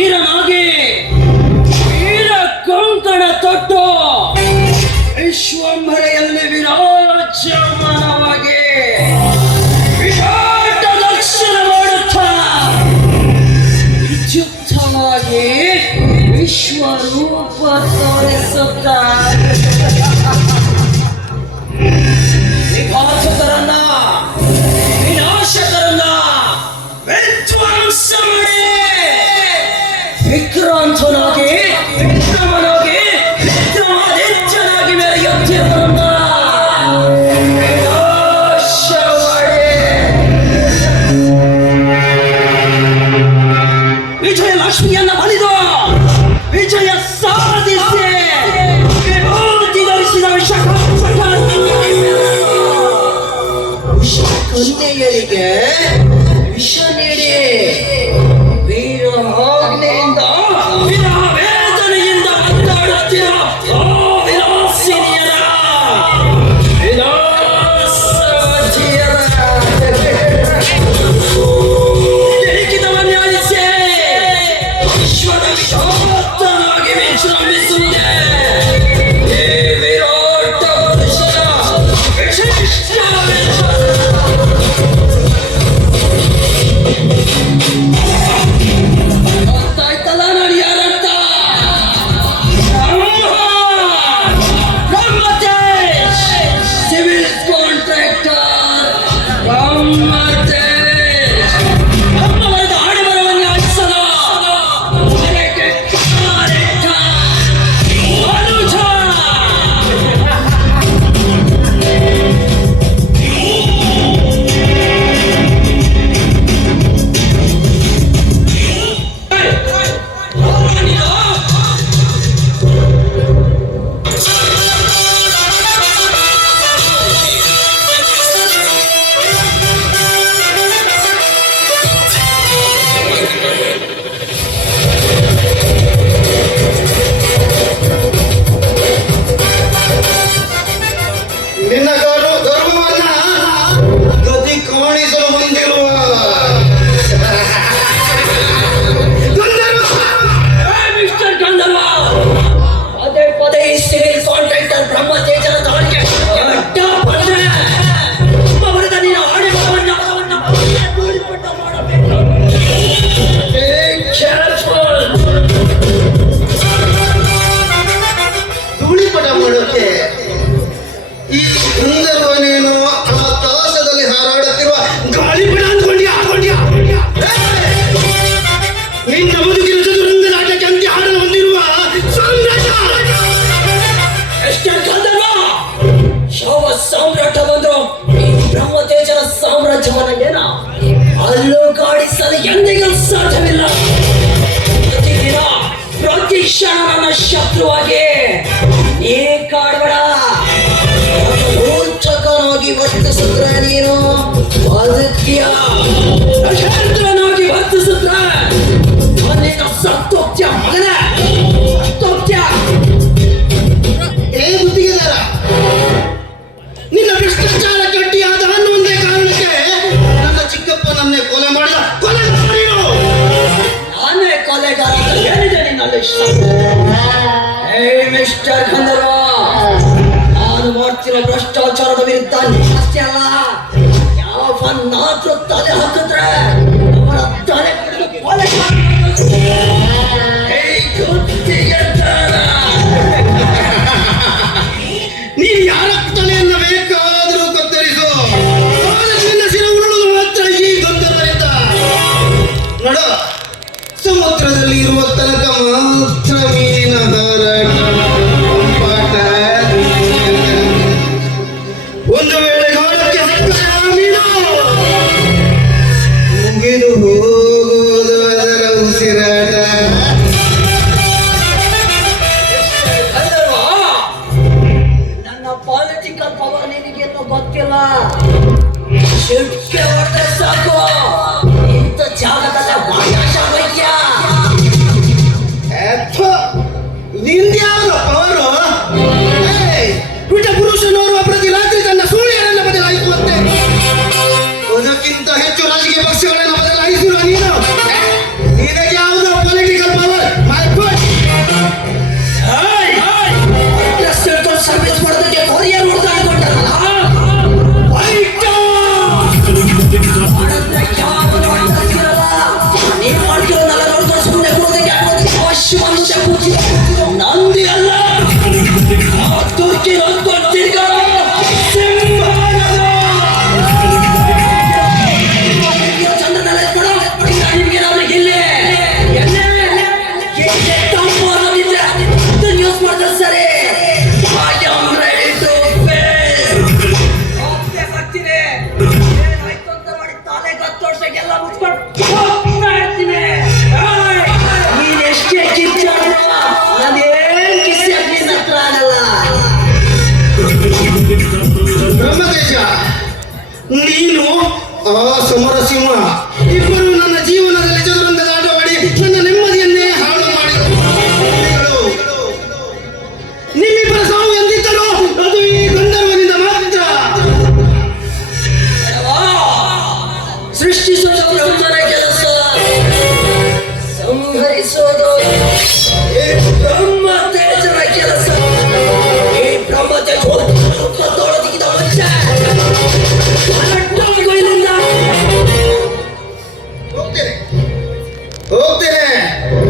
ವೀರನಾಗಿ ವೀರ ಕಂಕಣ ತೊಟ್ಟು ವಿಶ್ವಂಭರೆಯಲ್ಲಿ ವಿರಾಜಮಾನವಾಗಿ ವಿರಾಟ ದರ್ಶನ ಮಾಡುತ್ತಾ ವಿದ್ಯುತ್ತವಾಗಿ ವಿಶ್ವರೂಪ ತೋರಿಸುತ್ತ. ನಿಘಾತರನ್ನ 주시기 바랍니다. 오, 샤와예. 이제 라시미야 나발이도 이제야 사디세. 어디가 시작을 시작하고 시작하는 건내열이게 미션이리. ವರ್ತಿಸಿದ್ರ ನೀನು ಏ ನಿನ್ನ ಕಾರಣಕ್ಕೆ ನನ್ನ ಚಿಕ್ಕಪ್ಪ ಕೊಲೆ ಮಾಡಿದ ಕೊಲೆಗಾರ ಏ ನಾನು ಮಾಡ್ತಿರೋ ಭ್ರಷ್ಟ ನೀನು ಆ ಸಮರಸಿಂಹ. ಇಬ್ಬರು ನನ್ನ ಜೀವನದಲ್ಲಿ ಚದುರಂಗದ ಆಟವಾಡಿ ನನ್ನ ನೆಮ್ಮದಿಯನ್ನೇ ಹಾಳು ಮಾಡಿದರು ನಿಮ್ಮಿಬ್ಬರ ಸಾವು ಎಂದಿದ್ದರು ಅದು ಈ ಗಂಧರ್ವನಿಂದ ಮಾತ್ರ. ಸೃಷ್ಟಿಸೋದು ಸಂಹರಿಸುವುದು. ಕೆಲಸ 戻ってね